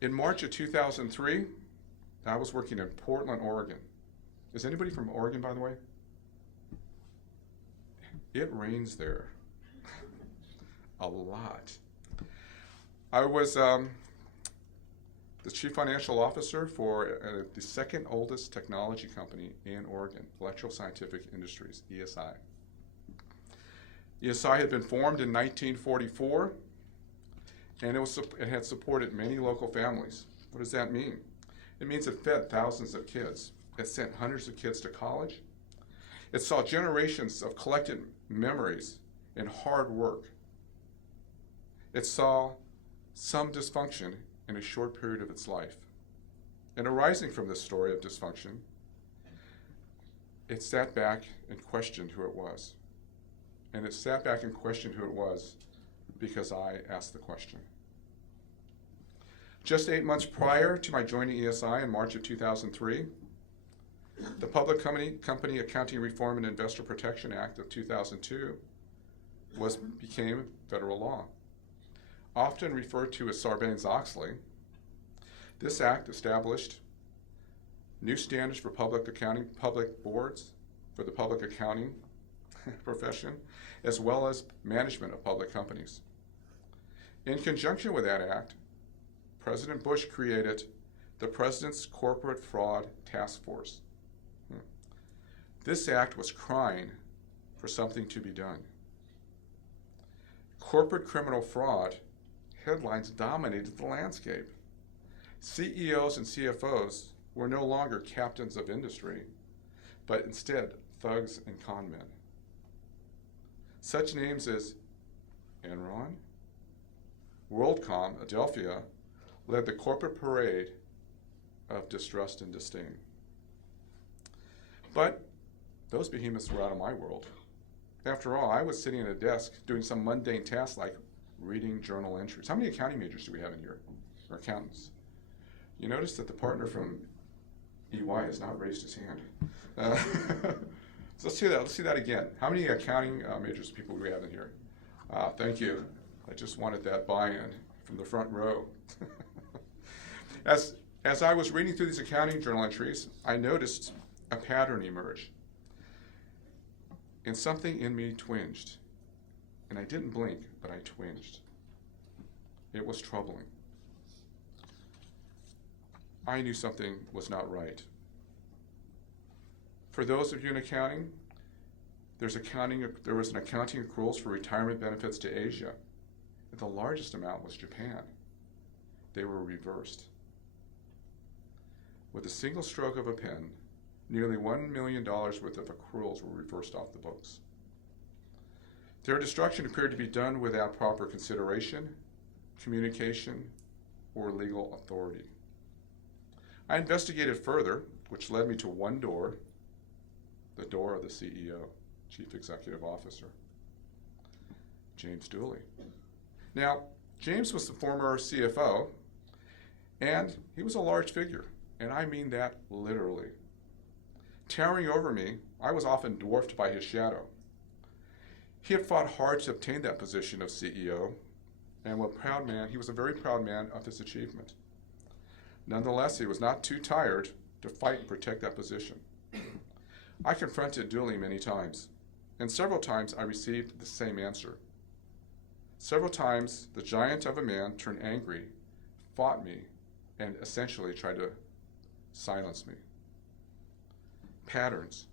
In March of 2003, I was working in Portland, Oregon. Is anybody from Oregon, by the way? It rains there. A lot. I was the chief financial officer for the second oldest technology company in Oregon, Electro Scientific Industries, ESI. ESI had been formed in 1944, and it had supported many local families. What does that mean? It means it fed thousands of kids. It sent hundreds of kids to college. It saw generations of collected memories and hard work. It saw some dysfunction in a short period of its life. And arising from this story of dysfunction, it sat back and questioned who it was. And it sat back and questioned who it was because I asked the question. Just 8 months prior to my joining ESI in March of 2003, the Public Company Accounting Reform and Investor Protection Act of 2002 became federal law. Often referred to as Sarbanes-Oxley, this act established new standards for public accounting, public boards, for the public accounting profession, as well as management of public companies. In conjunction with that act, President Bush created the President's Corporate Fraud Task Force. This act was crying for something to be done. Corporate criminal fraud headlines dominated the landscape. CEOs and CFOs were no longer captains of industry, but instead thugs and con men. Such names as Enron, WorldCom, Adelphia, led the corporate parade of distrust and disdain. But those behemoths were out of my world. After all, I was sitting at a desk doing some mundane task like reading journal entries. How many accounting majors do we have in here, or accountants? You notice that the partner from EY has not raised his hand. So let's see that. Let's see that again. How many accounting majors people do we have in here? Thank you. I just wanted that buy-in from the front row. As I was reading through these accounting journal entries, I noticed a pattern emerge. And something in me twinged. And I didn't blink, but I twinged. It was troubling. I knew something was not right. For those of you in accounting, there was an accounting accruals for retirement benefits to Asia. The largest amount was Japan. They were reversed. With a single stroke of a pen, nearly $1 million worth of accruals were reversed off the books. Their destruction appeared to be done without proper consideration, communication, or legal authority. I investigated further, which led me to one door, the door of the CEO, Chief Executive Officer, James Dooley. Now, James was the former CFO, and he was a large figure, and I mean that literally. Towering over me, I was often dwarfed by his shadow. He had fought hard to obtain that position of CEO, and he was a very proud man of his achievement. Nonetheless, he was not too tired to fight and protect that position. I confronted Dooley many times, and several times I received the same answer. Several times, the giant of a man turned angry, fought me, and essentially tried to silence me. Patterns.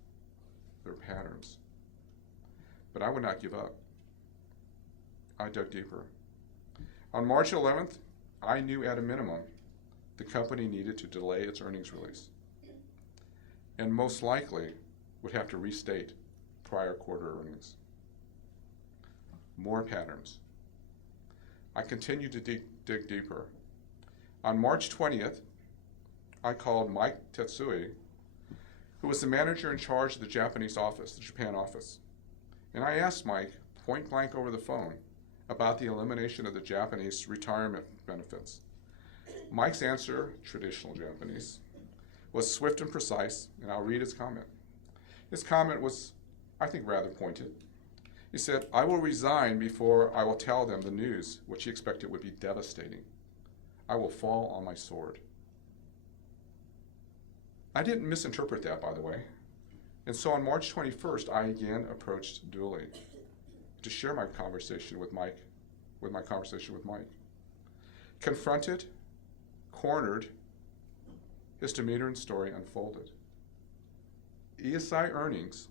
They're patterns. But I would not give up. I dug deeper. On March 11th, I knew at a minimum the company needed to delay its earnings release, and most likely would have to restate prior quarter earnings. More patterns. I continued to dig deeper. On March 20th, I called Mike Tetsui, who was the manager in charge of the Japanese office, the Japan office. And I asked Mike, point blank over the phone, about the elimination of the Japanese retirement benefits. Mike's answer, traditional Japanese, was swift and precise, and I'll read his comment. His comment was, I think, rather pointed. He said, "I will resign before I will tell them the news," which he expected would be devastating. I will fall on my sword. I didn't misinterpret that, by the way. And so on March 21st, I again approached Dooley to share my conversation with Mike, Confronted, cornered, his demeanor and story unfolded. ESI earnings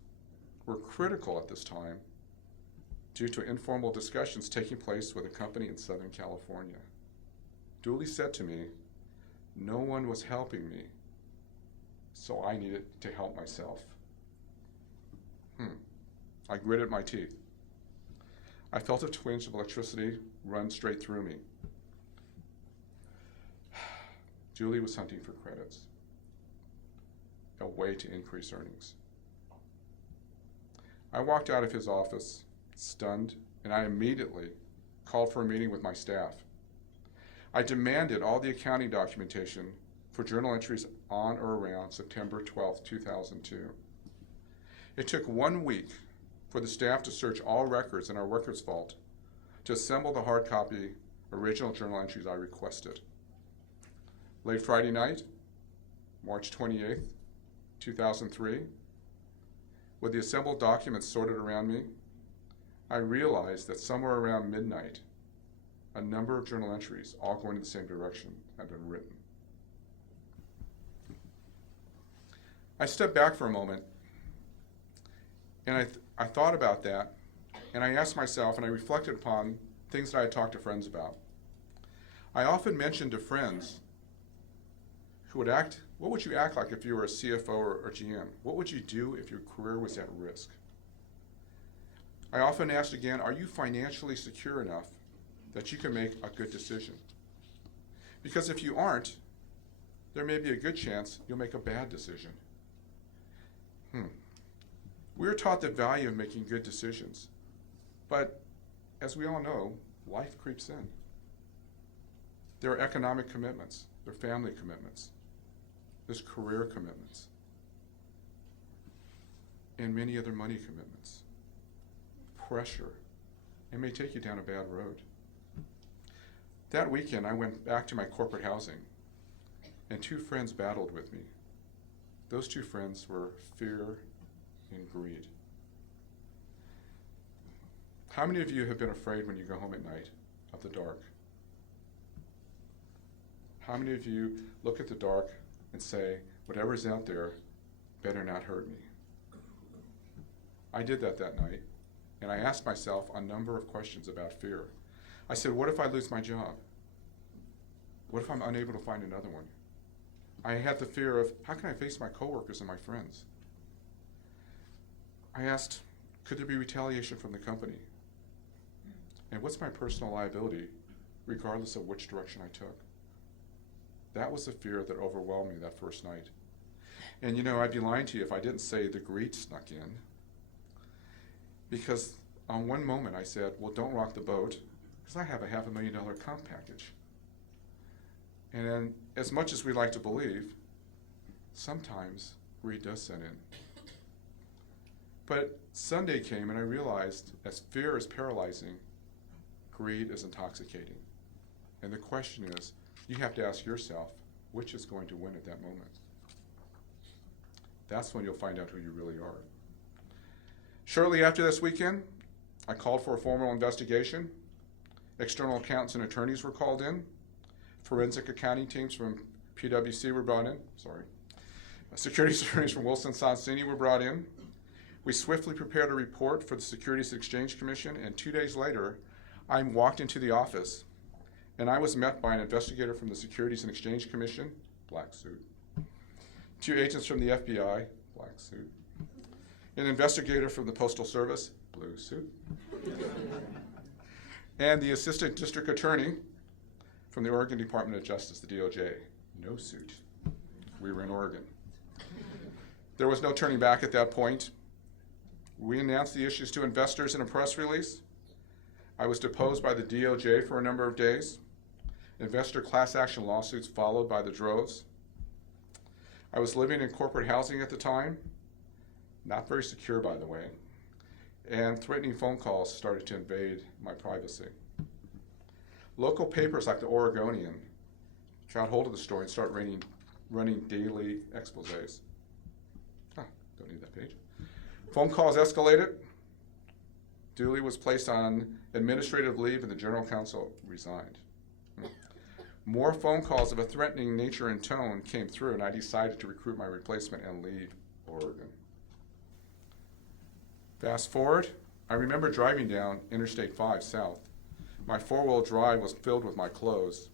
were critical at this time due to informal discussions taking place with a company in Southern California. Dooley said to me, no one was helping me, so I needed to help myself. I gritted my teeth. I felt a twinge of electricity run straight through me. Julie was hunting for credits, a way to increase earnings. I walked out of his office, stunned, and I immediately called for a meeting with my staff. I demanded all the accounting documentation for journal entries on or around September 12, 2002. It took 1 week for the staff to search all records in our records vault to assemble the hard copy original journal entries I requested. Late Friday night, March 28, 2003, with the assembled documents sorted around me, I realized that somewhere around midnight, a number of journal entries, all going in the same direction, had been written. I stepped back for a moment, and I thought about that, and I asked myself, and I reflected upon things that I had talked to friends about. I often mentioned to friends who would act, what would you act like if you were a CFO or GM? What would you do if your career was at risk? I often asked again, are you financially secure enough that you can make a good decision? Because if you aren't, there may be a good chance you'll make a bad decision. We're taught the value of making good decisions, but as we all know, life creeps in. There are economic commitments, there are family commitments, there's career commitments, and many other money commitments. Pressure, it may take you down a bad road. That weekend, I went back to my corporate housing, and 2 friends battled with me. Those 2 friends were fear and greed. How many of you have been afraid when you go home at night of the dark? How many of you look at the dark and say, whatever's out there better not hurt me? I did that night, and I asked myself a number of questions about fear. I said, what if I lose my job? What if I'm unable to find another one? I had the fear of, how can I face my coworkers and my friends? I asked, could there be retaliation from the company? And what's my personal liability, regardless of which direction I took? That was the fear that overwhelmed me that first night. And I'd be lying to you if I didn't say the greed snuck in. Because on one moment I said, well, don't rock the boat, because I have a $500,000 comp package. And then, as much as we like to believe, sometimes greed does set in. But Sunday came and I realized, as fear is paralyzing, greed is intoxicating. And the question is, you have to ask yourself, which is going to win at that moment? That's when you'll find out who you really are. Shortly after this weekend, I called for a formal investigation. External accountants and attorneys were called in. Forensic accounting teams from PwC were brought in. Securities attorneys from Wilson Sonsini were brought in. We swiftly prepared a report for the Securities and Exchange Commission, and 2 days later, I walked into the office, and I was met by an investigator from the Securities and Exchange Commission, black suit, 2 agents from the FBI, black suit, an investigator from the Postal Service, blue suit, and the Assistant District Attorney from the Oregon Department of Justice, the DOJ, no suit. We were in Oregon. There was no turning back at that point. We announced the issues to investors in a press release. I was deposed by the DOJ for a number of days. Investor class action lawsuits followed by the droves. I was living in corporate housing at the time, not very secure, by the way, and threatening phone calls started to invade my privacy. Local papers like the Oregonian got hold of the story and started running daily exposés. Don't need that page. Phone calls escalated. Dooley was placed on administrative leave and the general counsel resigned. More phone calls of a threatening nature and tone came through, and I decided to recruit my replacement and leave Oregon. Fast forward, I remember driving down Interstate 5 south. My four-wheel drive was filled with my clothes.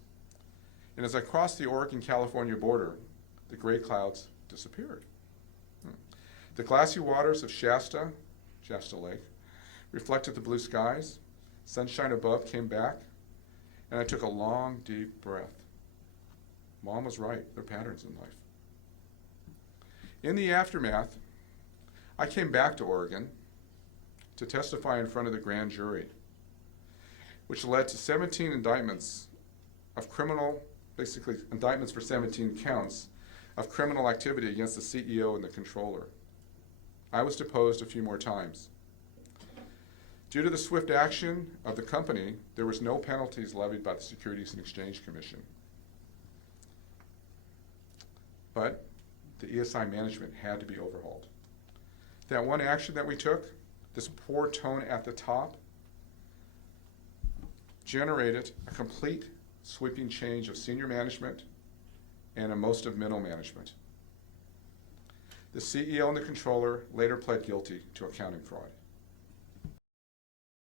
And as I crossed the Oregon-California border, the gray clouds disappeared. The glassy waters of Shasta Lake, reflected the blue skies. Sunshine above came back, and I took a long, deep breath. Mom was right. There are patterns in life. In the aftermath, I came back to Oregon to testify in front of the grand jury, which led to 17 indictments of indictments for 17 counts of criminal activity against the CEO and the controller. I was deposed a few more times. Due to the swift action of the company, there was no penalties levied by the Securities and Exchange Commission. But the ESI management had to be overhauled. That one action that we took, this poor tone at the top, generated a complete sweeping change of senior management and most of middle management. The CEO and the controller later pled guilty to accounting fraud.